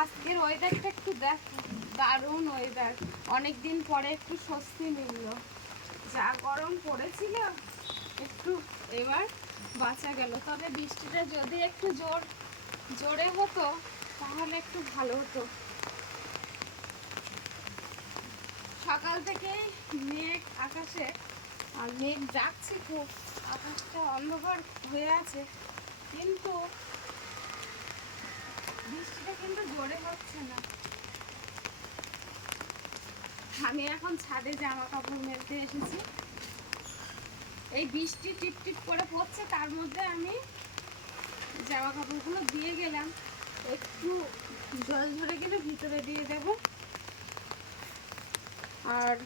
আজকের ওয়েদারটা একটু দেখো, দারুণ ওয়েদার। অনেকদিন পরে একটু স্বস্তি মিলল। যা গরম পড়েছিল একটু এবার বাঁচা গেল। তবে বৃষ্টিটা যদি একটু জোরে হতো তাহলে একটু ভালো হতো। সকাল থেকে মেঘ আকাশে, আর মেঘ ডাকছে খুব, আকাশটা অন্ধকার হয়ে আছে, কিন্তু বৃষ্টিটা কিন্তু জোরে হচ্ছে না। আমি এখন ছাদে জামা কাপড় মেলতে এসেছি। এই বৃষ্টি টিপ টিপ করে পড়ছে, তার মধ্যে আমি জামা কাপড়গুলো দিয়ে গেলাম। একটু জল ঝরে গেলে ভিতরে দিয়ে দেব। আর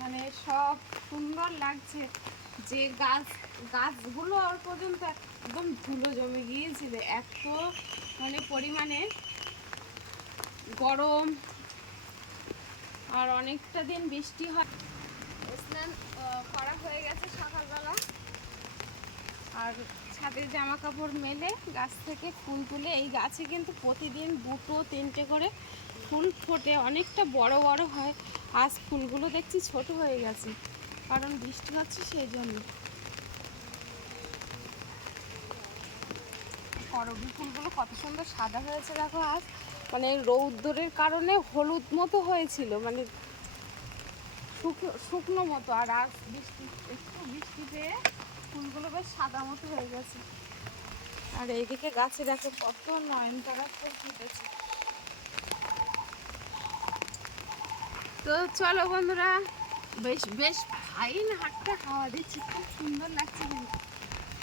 মানে সব সুন্দর লাগছে যে গাছগুলো আর পর্যন্ত একদম ধুলো জমে গিয়েছিল। এত মানে পরিমাণে গরম, আর অনেকটা দিন বৃষ্টি হয়। স্নান করা হয়ে গেছে সকালবেলা, আর ছাদের জামা কাপড় মেলে গাছ থেকে ফুল তুলে, এই গাছে কিন্তু প্রতিদিন 2-3টে করে ফুল ফোটে, অনেকটা বড় বড় হয়। আজ ফুলগুলো দেখছি ছোট হয়ে গেছে, কারণ বৃষ্টি হচ্ছে সেই জন্য। করবী ফুলগুলো কত সুন্দর সাদা হয়েছে দেখো। আজ মানে রৌদ্রের কারণে হলুদ মতো হয়েছিল, মানে শুকনো মতো, আর আজ একটু বৃষ্টি পেয়ে ফুলগুলো বেশ সাদা মতো হয়ে গেছে। আর এইদিকে গাছে দেখো কত নয়নতারা ফুল ফুটেছে। তো চলো বন্ধুরা, বেশ বেশ ফাইন হাটটা হাওয়া দিচ্ছে, খুব সুন্দর লাগছে। কিন্তু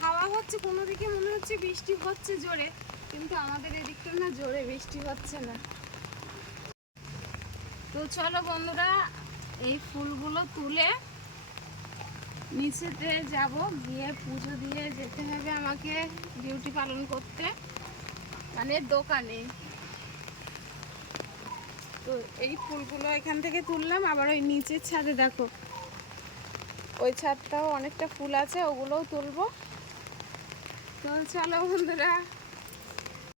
হাওয়া হচ্ছে, কোনো দিকে মনে হচ্ছে বৃষ্টি হচ্ছে জোরে, কিন্তু আমাদের এদিকটা না জোরে বৃষ্টি হচ্ছে না। তো চলো বন্ধুরা, এই ফুলগুলো তুলে নিচেতে যাব, গিয়ে পুজো দিয়ে যেতে হবে আমাকে ডিউটি পালন করতে, মানে দোকানে। তো এই ফুলগুলো এখান থেকে তুললাম, আবার ওই নিচের ছাদে দেখো, ওই ছাদটাও অনেকটা ফুল আছে, ওগুলোও তুলবো। তো চলো বন্ধুরা,